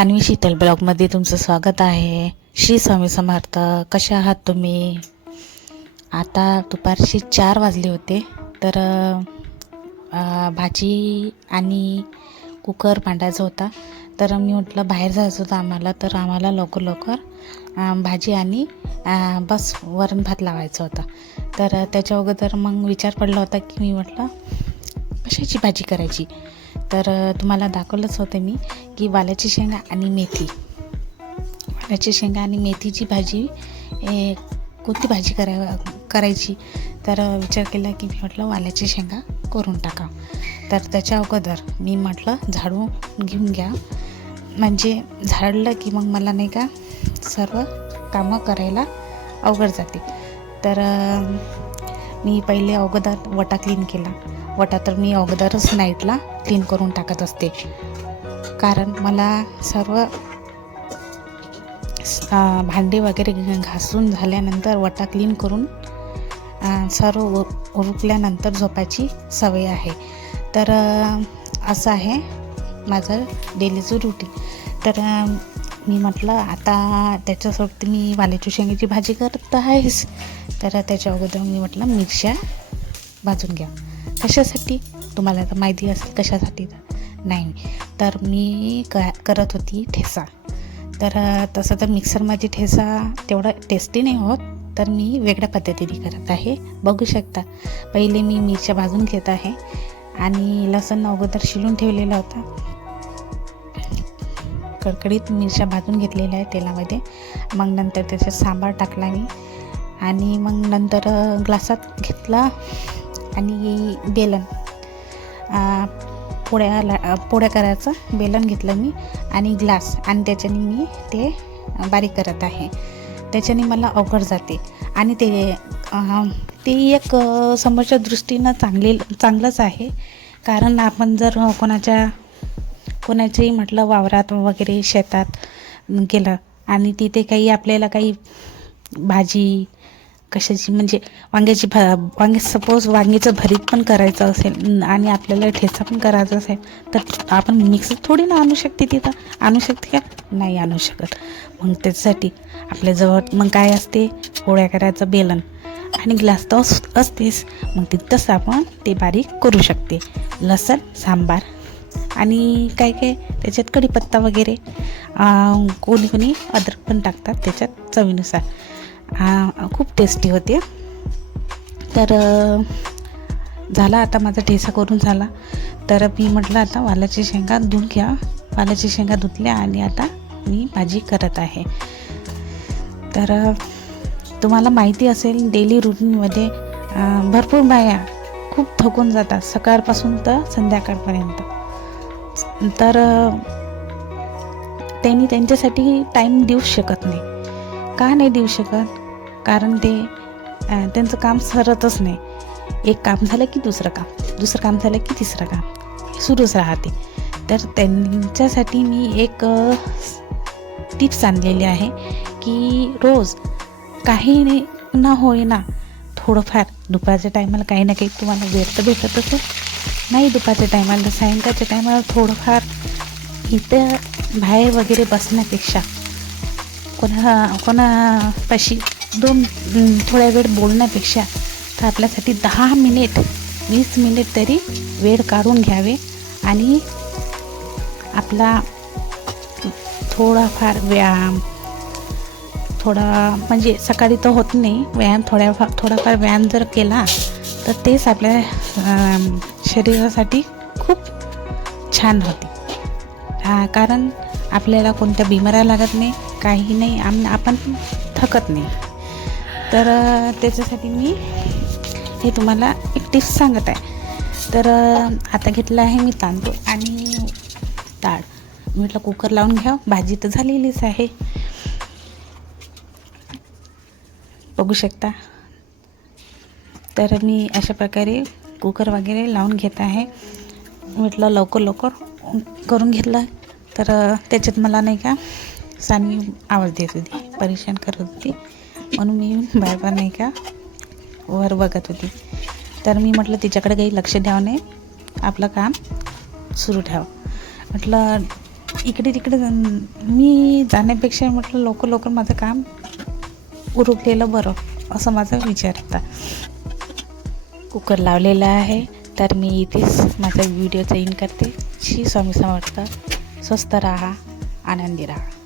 सानवी शीतल ब्लॉगमध्ये तुमचं स्वागत आहे. श्री स्वामी समर्थ कसे आहात तुम्ही? आता दुपारचे चार वाजले होते तर भाजी आणि कुकर मांडायचा होता. तर मी म्हटलं बाहेर जायचं होतं आम्हाला तर आम्हाला लवकर लवकर भाजी आणि बस वरण भात लावायचा होता. तर त्याच्या अगोदर मग विचार पडला होता की मी म्हटलं कशाची भाजी करायची? तर तुम्हाला दाखवलंच होतं मी की वालाची शेंगा आणि मेथी. वाल्याची शेंगा आणि मेथीची भाजी ए, कोणती भाजी करा करायची? तर विचार केला की मी म्हटलं वाल्याची शेंगा करून टाका. तर त्याच्या अगोदर मी म्हटलं झाडू घेऊन घ्या. म्हणजे झाडलं की मग मला नाही का सर्व कामं करायला अवघड जाते. तर मी पहिले अगोदर वटा क्लीन केला. वटा तर मी अगोदरच नाईटला क्लीन करून टाकत असते. कारण मला सर्व भांडे वगैरे घासून झाल्यानंतर वटा क्लीन करून सर्व उरकल्यानंतर झोपायची सवय आहे. तर असं आहे माझं डेलीचं रुटीन तर मी म्हटलं आता त्याच्यासोबत मी वाल्याची शेंगाची भाजी करत आहेस. तर त्याच्या अगोदर मी म्हटलं मिरच्या भाजून घ्या. कशासाठी? तुम्हाला तर माहिती असेल कशासाठी तर. नाही तर मी क करत होती ठेसा तर तसं तर मिक्सरमध्ये ठेसा तेवढा टेस्टी नाही होत तर मी वेगळ्या पद्धतीने करत आहे. बघू शकता. पहिले मी मिरच्या भाजून घेत आहे आणि लसण अगोदर शिलून ठेवलेला होता. कडकडीत मिरच्या भाजून घेतलेल्या आहे तेलामध्ये. मग नंतर त्याच्यात सांबार टाकला मी आणि मग नंतर ग्लासात घेतला आणि बेलन. पोळ्याला पोळ्या करायचं. बेलन घेतलं मी आणि ग्लास. आणि त्याच्याने मी ते बारीक करत आहे. त्याच्याने मला अवघड जाते. आणि ते ते एक समोरच्या दृष्टीनं चांगले चांगलंच आहे. कारण आपण जर कोणाच्या कोणाचंही म्हटलं वावरात वगैरे शेतात गेलं आणि तिथे काही आपल्याला काही भाजी कशाची म्हणजे वांग्याची भा वांगे सपोज वांग्याचं भरीत पण करायचं असेल आणि आपल्याला ठेचा पण करायचा असेल तर आपण मिक्सर थोडी ना आणू शकते तिथं. आणू शकते का? नाही आणू शकत. मग त्याच्यासाठी आपल्याजवळ मग काय असते? पोळ्या करायचं बेलन आणि ग्लास तर अस असतेच. मग तिथंच आपण ते बारीक करू शकते. लसण सांबार आणि काय काय? त्याच्यात कढीपत्ता वगैरे. कोणी कोणी अद्रक पण टाकतात त्याच्यात चवीनुसार. हा खूप टेस्टी होते तर झाला आता माझा ठेसा करून झाला. तर मी म्हटलं आता वालाची शेंगा धुवून घ्या. वालाची शेंगा धुतल्या आणि आता मी भाजी करत आहे. तर तुम्हाला माहिती असेल डेली रुटीनमध्ये भरपूर बाया खूप थकून जातात सकाळपासून तर संध्याकाळपर्यंत. तर त्यांनी त्यांच्यासाठी टाईम देऊ शकत नाही. का नाही देऊ शकत? कारण ते त्यांचं काम सरतच नाही. एक काम झालं की दुसरं काम दुसरं काम झालं की तिसरं काम सुरूच राहते. तर त्यांच्यासाठी मी एक टिप्स आणलेली आहे की रोज काही ना न होईना. थोडंफार दुपारच्या टायमाला काही ना काही तुम्हाला वेळ तर भेटत असेल. नाही दुपारच्या टायमाला सायंकाळच्या टायमाला थोडंफार इथं बाहेर वगैरे बसण्यापेक्षा कोणा कोणापाशी दोन थोड्या वेळ बोलण्यापेक्षा तर आपल्यासाठी दहा मिनिट वीस मिनिट तरी वेळ काढून घ्यावे आणि आपला थोडाफार व्यायाम थोडा म्हणजे सकाळी तर होत नाही व्यायाम थोड्याफार थोडाफार व्यायाम जर केला तर तेच आपल्या शरीरासाठी खूप छान होते. कारण आपल्याला कोणत्या बिमाऱ्या लागत नाही काही नाही आम आपण थकत नाही. तर त्याच्यासाठी मी हे तुम्हाला एक टिप्स सांगत आहे. तर आता घेतलं आहे मी तांदूळ आणि डाळ. म्हटलं कुकर लावून घ्या भाजी तर झालेलीच आहे. बघू शकता. तर मी अशा प्रकारे कुकर वगैरे लावून घेत आहे. म्हटलं लवकर लवकर करून घेतलं. तर त्याच्यात मला नाही का सानी आवाज देत होती परेशान करत होती. म्हणून मी बायबा नाही का वर बघत होती. तर मी म्हटलं तिच्याकडे काही लक्ष द्यावं नाही आपलं काम सुरू ठेव. म्हटलं इकडे तिकडे मी जाण्यापेक्षा म्हटलं लवकर लवकर माझं काम उरकलेलं बरं. असं माझा विचार होता. कुकर लावलेला आहे. तर मी इथेच माझा व्हिडिओचा इन करते. श्री स्वामी समर्थ. स्वस्त राहा. आनंदी राहा.